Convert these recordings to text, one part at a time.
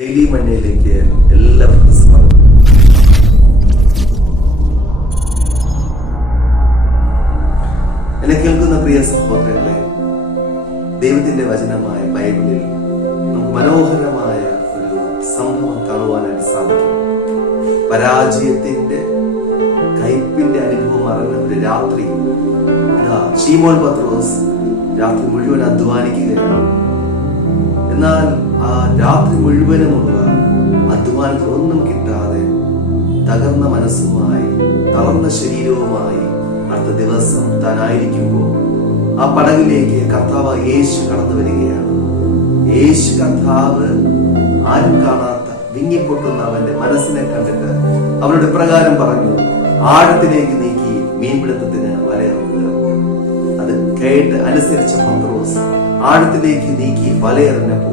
Daily മന്നയിലേക്ക് എല്ലാവർക്കും സ്വാഗതം. എന്നെ കേൾക്കുന്ന പ്രിയ സഹോദരങ്ങളെ, ദൈവത്തിന്റെ വചനമായ ബൈബിളിൽ നമുക്ക് മനോഹരമായ ഒരു സംഭവം കാണുവാനായിട്ട് സാധിക്കും. പരാജയത്തിന്റെ കയ്പിന്റെ അനുഭവം അറിഞ്ഞ ഒരു രാത്രി ശീമോൻ പത്രോസ് രാത്രി മുഴുവൻ അധ്വാനിക്കുകയാണ്. എന്നാൽ ആ രാത്രി മുഴുവനുമുള്ള അധ്വാനത്തിലൊന്നും കിട്ടാതെ തകർന്ന മനസ്സുമായി തളർന്ന ശരീരവുമായി അടുത്ത ദിവസം താനായിരിക്കുമ്പോൾ ആ പടകിലേക്ക് കർത്താവ് യേശു കടന്നു വരികയാണ്. യേശു കർത്താവ് ആരും കാണാത്ത വിങ്ങിപ്പൊട്ടുന്ന അവന്റെ മനസ്സിനെ കണ്ടിട്ട് അവരുടെ പ്രകാരം പറഞ്ഞു, ആഴത്തിലേക്ക് നീക്കി മീൻപിടുത്തത്തിന് വലയിറങ്ങുക. അത് കേട്ട് അനുസരിച്ച പത്രോസ് ആഴത്തിലേക്ക് നീക്കി വലയെറിഞ്ഞപ്പോ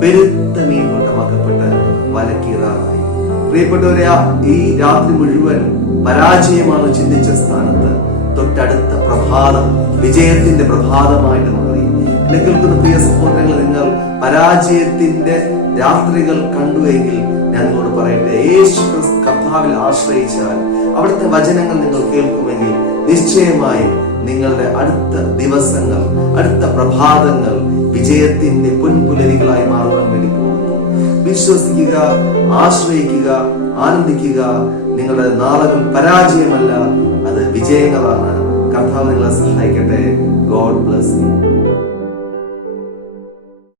പെരുത്ത മീൻകൂട്ടമാക്കപ്പെട്ട് വലക്കീറാറായി. പ്രിയപ്പെട്ടവരെ, ഈ രാത്രി മുഴുവൻ പരാജയമാണ് ചിന്തിച്ച സ്ഥാനത്ത് തൊട്ടടുത്ത പ്രഭാതം വിജയത്തിന്റെ പ്രഭാതമായിട്ട് മാറി. എന്നെ കേൾക്കുന്ന പ്രിയ സഹോദരങ്ങൾ, നിങ്ങൾ പരാജയത്തിന്റെ രാത്രികൾ കണ്ടുവെങ്കിൽ ഞാൻ നിങ്ങളോട് പറയട്ടെ, യേശു കർത്താവിൽ ആശ്രയിച്ചാൽ, അവിടുത്തെ വചനങ്ങൾ നിങ്ങൾ കേൾക്കുമെങ്കിൽ നിശ്ചയമായും നിങ്ങളുടെ അടുത്ത ദിവസങ്ങൾ, അടുത്ത പ്രഭാതങ്ങൾ വിജയത്തിന്റെ പൊൻപുലരികളായി മാറുവാൻ വേണ്ടി പോകുന്നു. വിശ്വസിക്കുക, ആശ്രയിക്കുക, ആനന്ദിക്കുക. നിങ്ങളുടെ നാളുകൾ പരാജയമല്ല, അത് വിജയങ്ങളാണ്. കർത്താവ് നിങ്ങളെ സഹായിക്കട്ടെ. God bless you.